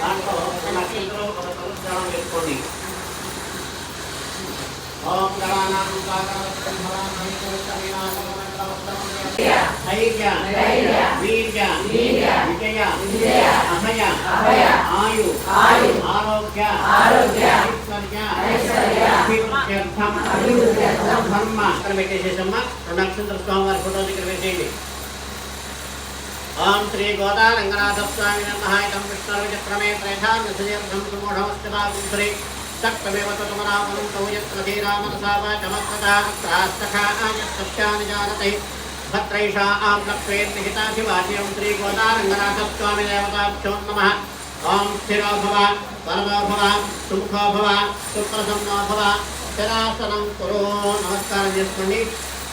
దాంట్లో ఒక నక్షత్రం ఒక సంవత్సరం పెట్టుకోండి ఓం గణానాం సాగరవత్తం భవామహే ధైర్య వీర్య విజయ అభయ ఆయు ఆరోగ్య ఐశ్వర్య అభివృద్ధ్యర్థం ధర్మ ఇక్కడ పెట్టేసేసమ్మా రెండు నక్షత్ర స్వామివారి ఫోటో దగ్గర పెట్టేయండి ओम श्री गोदानंगनाथस्वामी नमः इदं विष्णुर्विचक्रमे त्रेधान्यसुजेन्द्रसंसुमोढमस्तिभागुंसुरे तक्तमेव ततुमनामनं तौ यत्मधीरा मनसा वा चमत्कृतास्त्रास्तखायस्तप्यानि जानते भत्रैषा आं लक्ष्मेर्निहिताधिवाच्यं श्रीगोदानङ्गनाथस्वामि देवताभ्यो नमः। ॐ स्थिरो भव परमो भव, सुमुखो भव, सुप्रसन्नो भव। स्थिरासनं कुरु, नमस्कारं यस्मणि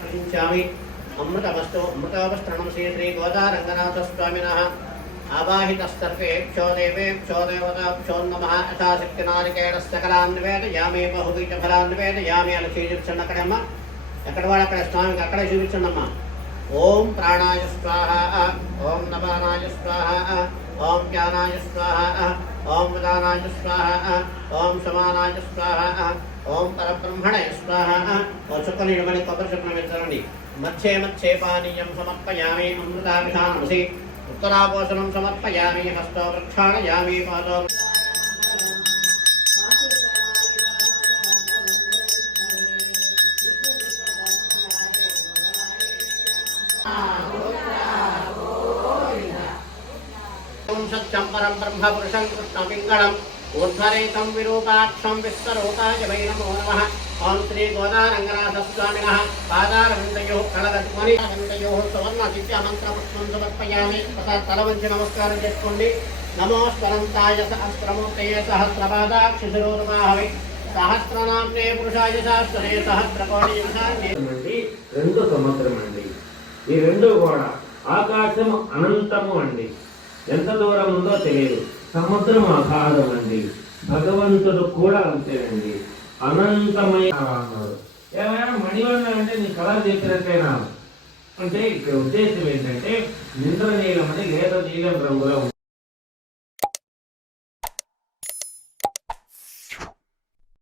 ప్రచించామి అమృతవస్తు అమృతవస్త్రణం శ్రీ శ్రీ గోదారంగనాథ స్వామినः ఆవాహితస్తర్పేక్షో దేవేక్షో దేవతాక్షో నమః యథాశక్తినారికేణస్య కళాన్ నివేదయామి బహుబీజ ఫలాన్ నివేదయామి అలా చూపించండి అక్కడమ్మా ఎక్కడ వాడు అక్కడ స్వామికి అక్కడే చూపించండి అమ్మా ఓం ప్రాణాయ స్వాహ ఓం నపానాయ స్వాహ ఓం జ్ఞానాయ స్వాహ ఓం విధానాయ స్వాహ ఓం సమానాయ స్వాహ ఓం పరబ్రహ్మణయ స్వాహ. ఓ చుక్క నిలబడి కొబ్బరి చుక్కను పెట్టండి మధ్యే మధ్యే పానీయం సమర్పయామి అమృతాభిధానమసి ఉత్తరాపోషణం సమర్పయామి హస్తో ప్రక్షాళయామి పాదో. సత్యం పరం బ్రహ్మ కృష్ణపింగళం ఊర్ధ్వరేతం విరూపాక్షం విశ్వరూపాయ వై నమో నమ ఓం శ్రీ గోదారంగనాథస్వామిన పాదారవిందయో కళగత్మని విందయో సువర్ణ దివ్య మంత్రపుష్పం సమర్పయామి తథా తల వంచి నమస్కారం చేసుకోండి నమో స్వరంతాయ సహస్రమూర్తయే సహస్రపాదాక్షిశిరోర్మాహవి సహస్రనామ్నే పురుషాయ సహస్రే సహస్రకోటి రెండు సంవత్సరం అండి ఈ రెండు కూడా ఆకాశం అనంతము అండి। ఎంత దూరం ఉందో తెలియదు. సముద్రం అగాధం అండి. భగవంతుడు కూడా అంతేనండి. అనంతమైన అన్నారు ఏమైనా మణివర్ణ అంటే నీ కళ చెప్పినట్టేనా? అంటే ఇక్కడ ఉద్దేశం ఏంటంటే ఇంద్రనీలం అని లేత నీలం రంగులో